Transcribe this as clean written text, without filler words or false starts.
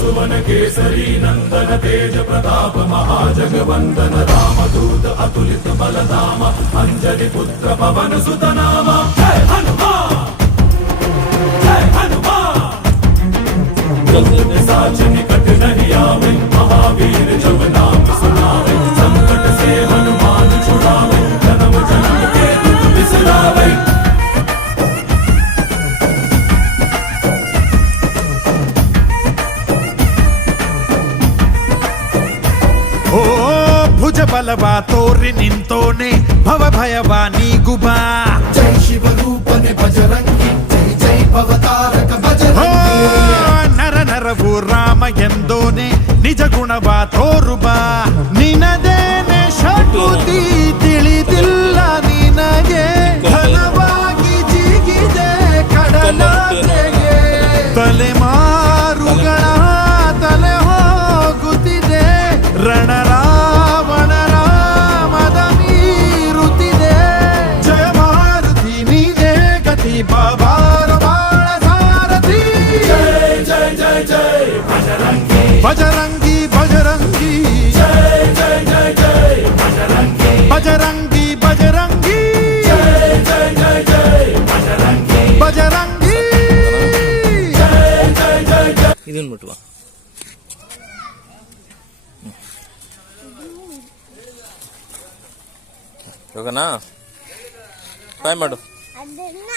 सुवन केसरी नंदन तेज प्रताप महाजगवंदन रामदूत अतुलित बलधाम अंजलि पुत्र पवन सुत नाम जय हनुमान जय हनुमान साच निकट नहीं आवे महावीर जब नाम सुनावे संकट से हनुमान छुड़ावे जन्म जन्म के दुख बिसरावे। ओ भुज बलवा तोरि निंतोने भव भयवा नीगुबा जय शिव रूपने बजरंगी जय जय भवतारक बजरंगी नर नरवु राम ಎಂದೋನೆ ನಿಜ ಗುಣವಾ ತೋರುಬಾ ನಿನದೇನೆ ಶಕ್ತಿ ತಿಳಿದಿಲ್ಲ ನಿನಗೆ ಘನವಾಗಿ ಜಿಗಿದೆ ಕಡಲತೆಗೆ ತಲೆಮಾರುಗಳ ತಲೆ ಹೋಗುತ್ತಿದೆ ರಣರಾವಣರ ಮದ ಮೀರುತ್ತಿದೆ ಜಯ ಮಾರುತಿ ನೀನೇ ಗತಿ ಬಾಬಾರ ಬಾಳ ಸಾರಥಿ जय जय जय जय बजरंगी बजरंगी बजरंगी जय जय जय जय बजरंगी बजरंगी बजरंगी जय जय जय जय बजरंगी बजरंगी जय जय जय जय ಇದನ್ನ ಬಿಟ್ಟು ಬಾ ಇವಾಗನಾ ಟ್ರೈ ಮಾಡು ಅದನ್ನ